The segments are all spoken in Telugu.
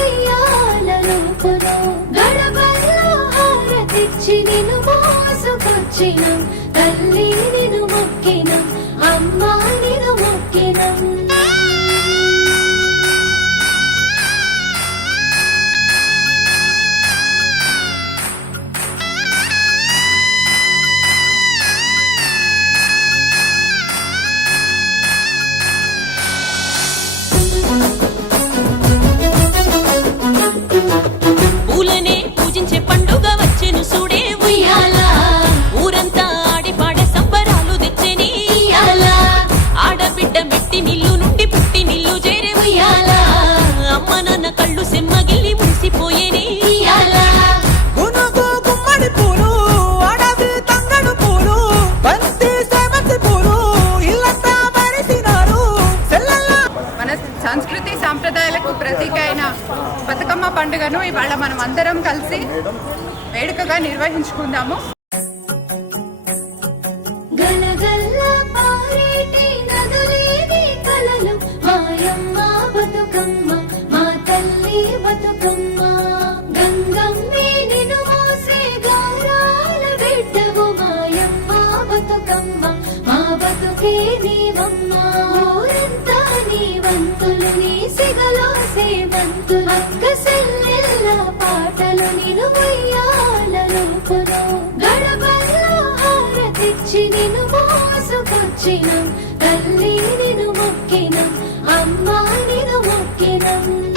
ఉయ్యాలనుకును మోసుకొచ్చిన. తల్లి నిను మొక్కిన. అమ్మాని నిర్వహించుకుందాము. తల్లి నిను మొక్కిన అమ్మ నిను మొక్కిన.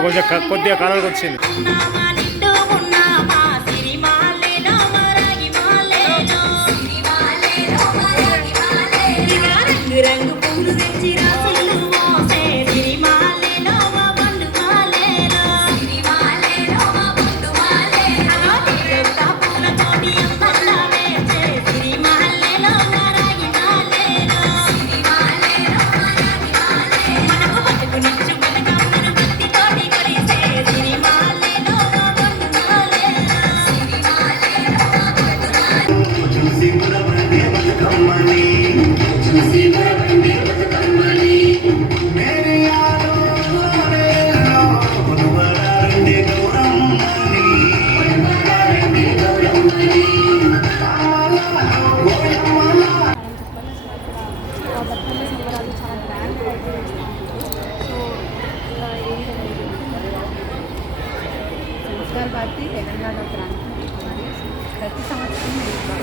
కొంచెం క- కొద్దిగా కలర్కి వచ్చింది సంస్కార భారతి తెలంగాణ ప్రాంతం ప్రతి సంవత్సరం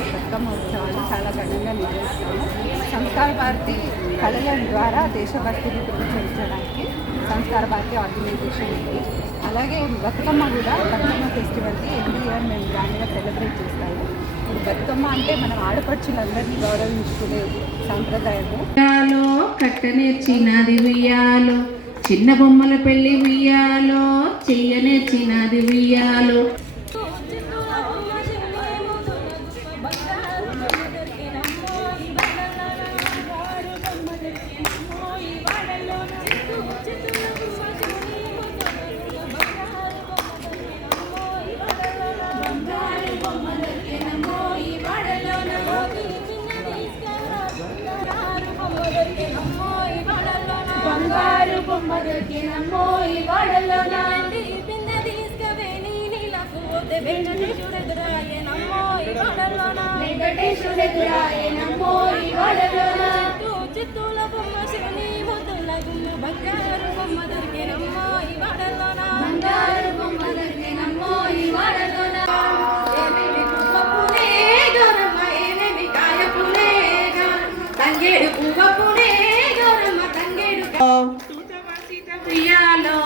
బతుకమ్మ ఉత్సవాలు చాలా ఘనంగా నిర్వహిస్తాము సంస్కార భారతి కళల ద్వారా దేశభక్తిని ప్రోత్సహించడానికి సంస్కార భారతి ఆర్గనైజేషన్ ఉంది అలాగే బతుకమ్మ కూడా బతుకమ్మ ఫెస్టివల్కి ఎవ్రీ ఇయర్ మేము గ్రాండ్గా సెలబ్రేట్ చేస్తాము ఇప్పుడు బతుకమ్మ అంటే మనం ఆడపడుచులందరినీ గౌరవించుకునే సాంప్రదాయము ఉయ్యాలో కట్టనేర్చినది ఉయ్యాలో చిన్న బొమ్మల పెళ్ళి ఉయ్యాలో చెయ్యనేర్చినది ఉయ్యాలో. వెంకటేశ్వరుడురాయనమ్మో ఈ వాడలోన చిత్తూల బొమ్మ శివుని ముద్దుల గుమ్మ బంగారు బొమ్మ దొరికేనమ్మో ఈ వాడల్లోన బంగారు బొమ్మ దొరికినమ్మో ఈ వాడలోన ఏమేమి పువ్వ పూలే గౌరమ్మ ఏమేమి కాయ పూలే తంగేడు పువ్వ పూలే గౌరమ్మ తంగేడు ఉయ్యాలో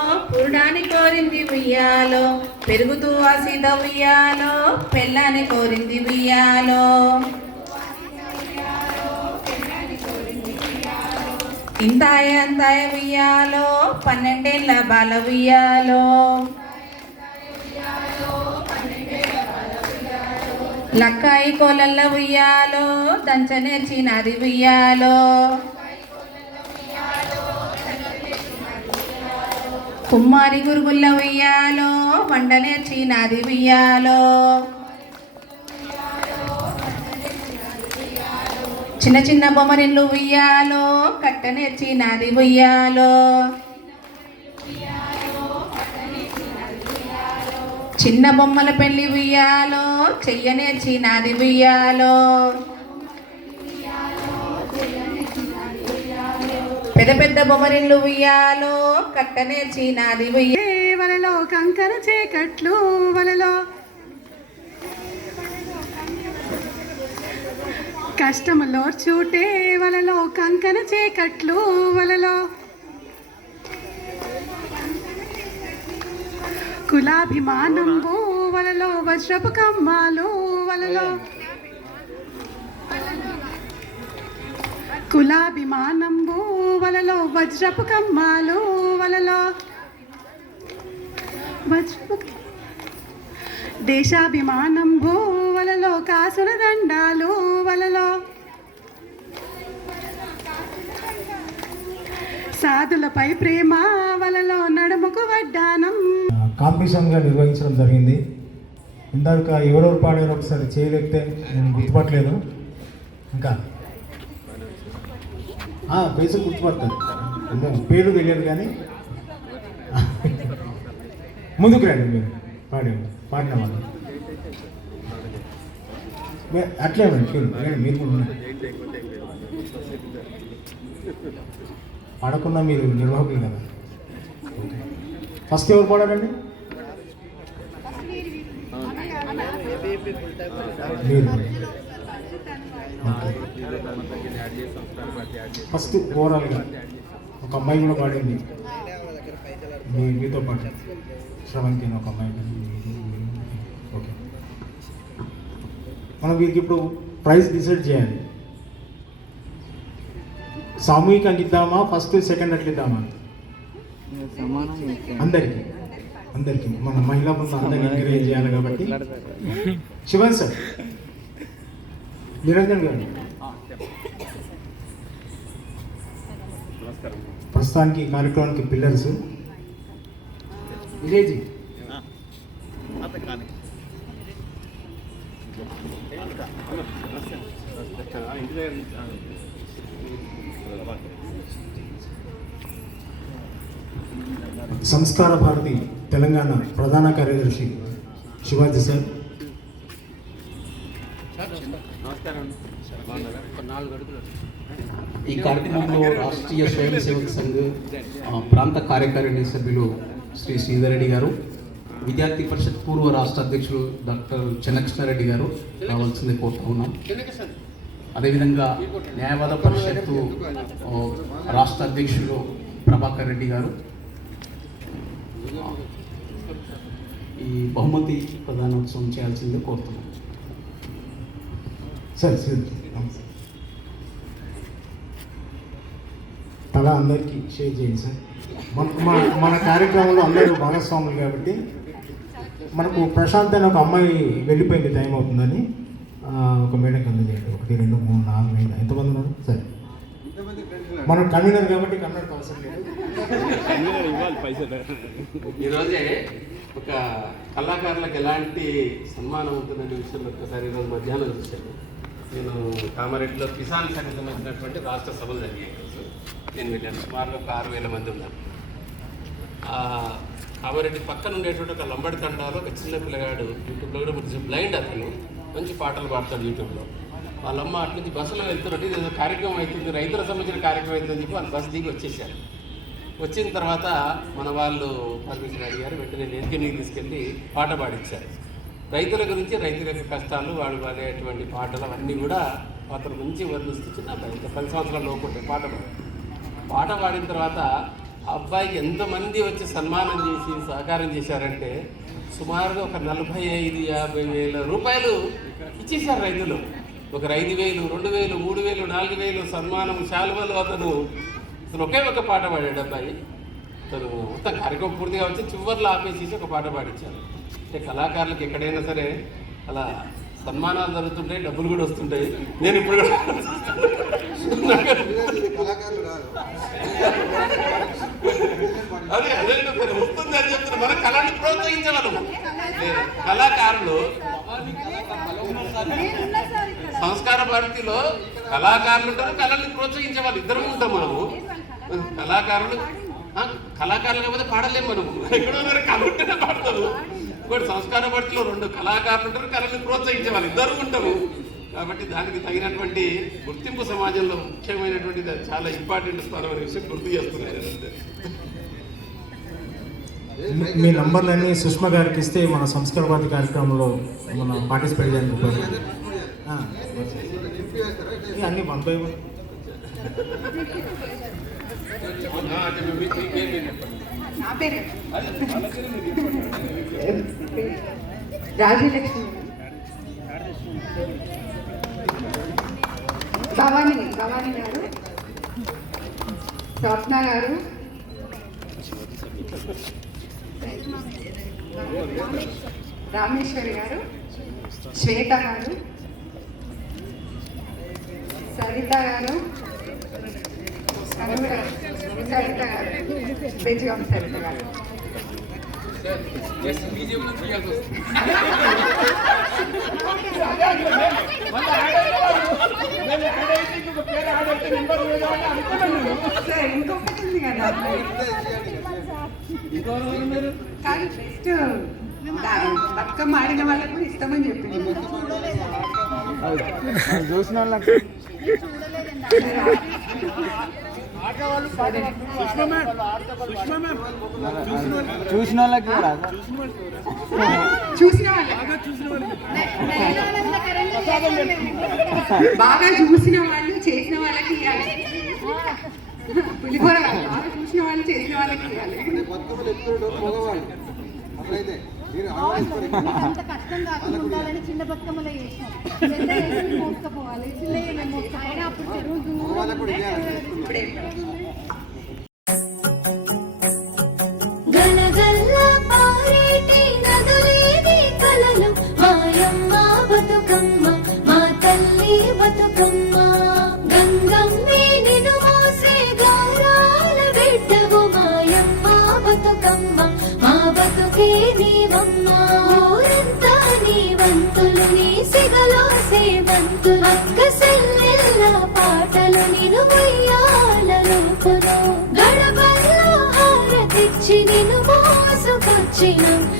పురుడాని కోరింది ఉయ్యాలో పెరుగుతూ ఆసిద ఉయ్యాలో పెళ్ళాని కోరింది ఉయ్యాలో. ఇంతాయ అంతాయ ఉయ్యాలో పన్నెండేళ్ళ బాల ఉయ్యాలో. లక్కాయి కోలల్ల ఉయ్యాలో దంచనేర్చినది ఉయ్యాలో. కుమ్మారి గురుగుల్ల ఉయ్యాలో వంట నేర్చినది ఉయ్యాలో. చిన్న చిన్న బొమ్మరిల్లు ఉయ్యాలో కట్ట నేర్చినది ఉయ్యాలో. చిన్న బొమ్మల పెళ్ళి ఉయ్యాలో చెయ్య నేర్చినది ఉయ్యాలో. పెద్ద పెద్ద బొమ్మరిల్లు ఉయ్యాలో కట్ట నేర్చినది వలలో కంకర చేకట్లు వలలో. కష్టములో చూటే వలలో కంకర చేకట్లు వలలో. కులాభిమానంబు వలలో వజ్రపు కమ్మాలు వలలో. కులాభిమానంబు వలలో వజ్రపు కమ్మాలు వలలో. దేశాభిమానం వలలో కాసుల దండాలు వలలో. సాధులపై ప్రేమ వలలో నడుముకు వడ్డానం. కాంపిటీషన్గా నిర్వహించడం జరిగింది. ఇందాక ఎవరెవరు పాడారు ఒకసారి చేయలేకపోతే నేను గుర్తుపట్టలేదు. ఇంకా బేసిక్ గుర్తుపడతారు. పేరు తెలియదు కానీ. ముందుకు రండి మీరు. పాడే పాడిన వాళ్ళు. అట్లే మేడం చూడు. మేడం మీరు కూడా. పాడకుండా మీరు నిర్వాహకులు కదా. ఫస్ట్ ఎవరు పాడారండి? మీరు. ఫస్ట్ ఓవరాల్గా ఒక అమ్మాయి కూడా పాడింది మీ మీతో పాటు. శ్రవంతి ఒక అమ్మాయి ఓకే. మనం వీరికి ఇప్పుడు ప్రైజ్ డిసైడ్ చేయాలి. సామూహికంగా ఇద్దామా? ఫస్ట్ సెకండ్ అట్లా ఇద్దామా? అందరికీ. అందరికీ. మన మహిళా బృందం అందరినీ ఎంకరేజ్ చేయాలి కాబట్టి. శివన్ సార్. నిరంజన్ గారు. ప్రస్తుతానికి కార్యక్రమానికి పిల్లర్స్. విజయ్జీ సంస్కార భారతి తెలంగాణ ప్రధాన కార్యదర్శి శివాజీ సార్. ఈ కార్యక్రమంలో రాష్ట్రీయ స్వయం సేవక సంఘ్ ప్రాంత కార్యకారిణి సభ్యులు శ్రీ శ్రీధర్ రెడ్డి గారు విద్యార్థి పరిషత్ పూర్వ రాష్ట్ర అధ్యక్షులు డాక్టర్ చెన్నకృష్ణారెడ్డి గారు రావాల్సింది కోరుతూ ఉన్నాం. అదేవిధంగా న్యాయవాద పరిషత్తు రాష్ట్ర అధ్యక్షులు ప్రభాకర్ రెడ్డి గారు ఈ బహుమతి ప్రధానోత్సవం చేయాల్సిందే కోరుతున్నాం. సరే సరే. తల అందరికీ షేర్ చేయండి సార్. మన మన మన కార్యక్రమంలో అందరూ భాగస్వాములు కాబట్టి మనకు ప్రశాంత్ అని ఒక అమ్మాయి వెళ్ళిపోయింది టైం అవుతుందని. ఆ, ఒక మేడకి అందజేయండి. ఒకటి రెండు మూడు నాలుగు ఐదు. ఎంతమంది ఉన్నారు? సరే. మనం కన్వీనర్ కాబట్టి కన్వీనర్ అవసరం లేదు. ఈరోజే ఒక కళాకారులకు ఎలాంటి సన్మానం ఉంటుందనే విషయంలో ఒక్కసారి ఈరోజు మధ్యాహ్నం చూశాను. నేను కామారెడ్డిలో కిసాన్ సంఘం సంబంధించినటువంటి రాష్ట్ర సభలు జరిగాయి. నేను వెళ్ళాను సుమారుగా ఒక ఆరు వేల మంది ఉన్నారు. ఆ కామారెడ్డి పక్కన ఉండేటువంటి ఒక లంబడి తండాలో ఒక చిన్న పిల్లగాడు యూట్యూబ్లో కూడా కొంచెం బ్లైండ్ అతను. మంచి పాటలు పాడతాడు యూట్యూబ్లో. వాళ్ళమ్మ అటు నుంచి బస్సులో వెళ్తున్నట్టు ఇది ఏదో కార్యక్రమం అవుతుంది రైతులకు సంబంధించిన కార్యక్రమం అవుతుందని చెప్పి వాళ్ళు బస్సు దిగి వచ్చేసారు. వచ్చిన తర్వాత మన వాళ్ళు పర్మిషన్ అడిగారు వెంటనే నేర్కెళ్ళి తీసుకెళ్ళి పాట పాడించారు. రైతుల గురించి రైతుల యొక్క కష్టాలు వాళ్ళు పడేటువంటి పాటలు అవన్నీ కూడా అతను మంచి వర్ణిస్తూ చిన్న పది సంవత్సరాల లోపు ఉంటాయి పాట పాడారు పాట పాడిన తర్వాత ఆ అబ్బాయికి ఎంతమంది వచ్చి సన్మానం చేసి సహకారం చేశారంటే సుమారుగా ఒక నలభై ఐదు యాభై వేల రూపాయలు ఇచ్చేశారు రైతులు. ఒక ఐదు వేలు రెండు వేలు మూడు వేలు నాలుగు వేలు సన్మానం శాలువలు అతను అతను ఒకే ఒక పాట పాడాడు అబ్బాయి. అతను మొత్తం కార్యక్రమం పూర్తిగా వచ్చి చివర్లో ఆపేసేసి ఒక పాట పాడించారు. అంటే కళాకారులకు ఎక్కడైనా సరే అలా సన్మానాలు జరుగుతుంటాయి డబ్బులు కూడా వస్తుంటాయి. నేను ఇప్పుడు కూడా అదే అదే వస్తుంది అని చెప్తున్నా. మన కళని ప్రోత్సహించగలము. కళాకారులు. సంస్కార భారతిలో కళాకారులు ఉంటారు కళల్ని ప్రోత్సహించే వాళ్ళు ఇద్దరు ఉంటాం మనము. కళాకారులు కళాకారులు కాకపోతే పాడలేము మనము. ఎక్కడో వేరే కళ ఉంటేనే పాడతారు. ఇంకోటి సంస్కార భారతిలో రెండు కళాకారులు ఉంటారు కళల్ని ప్రోత్సహించే వాళ్ళు ఇద్దరు ఉంటాము. కాబట్టి దానికి తగినటువంటి గుర్తింపు సమాజంలో ముఖ్యమైనటువంటి చాలా ఇంపార్టెంట్ స్థానం అనే విషయం గుర్తు చేస్తున్నాను. అంతే. మీ- నంబర్లన్నీ సుష్మా గారికి ఇస్తే మన సంస్కార భారతి కార్యక్రమంలో మనం పార్టిసిపేట్ చేయడానికి అన్ని వన్ బై వన్ ఆ, అంటే మీ- మీ- మీకేం నేను చెప్పండి. నా పేరే రాజ్యలక్ష్మి భవాని భవాని గారు స్వప్న గారు. రామేశ్వరి గారు శ్వేత గారు సరిత గారు సరిత గారు బెజ్జిగం సరిత గారు. సార్, ఇంకొకటి ఉంది కదా కానీ ఫస్ట్ బతుకమ్మ ఆడిన వాళ్ళకు కూడా ఇస్తామని చెప్పింది చూసిన వాళ్ళకి చూసిన వాళ్ళకి కూడా చూసిన వాళ్ళకి బాగా చూసిన వాళ్ళు చేసిన వాళ్ళకి ఇవ్వాలి. పులిహోర చూసిన వాళ్ళు చేసిన వాళ్ళకి ఇవ్వాలి. అంత కష్టం కాకుండా ఉండాలని చిన్న బతుకమ్మలో చేసినాం పెద్ద మోసుకపోవాలి చిన్న మోసుకపోవాలి అప్పుడు చెరువు మోసుకొచ్చిన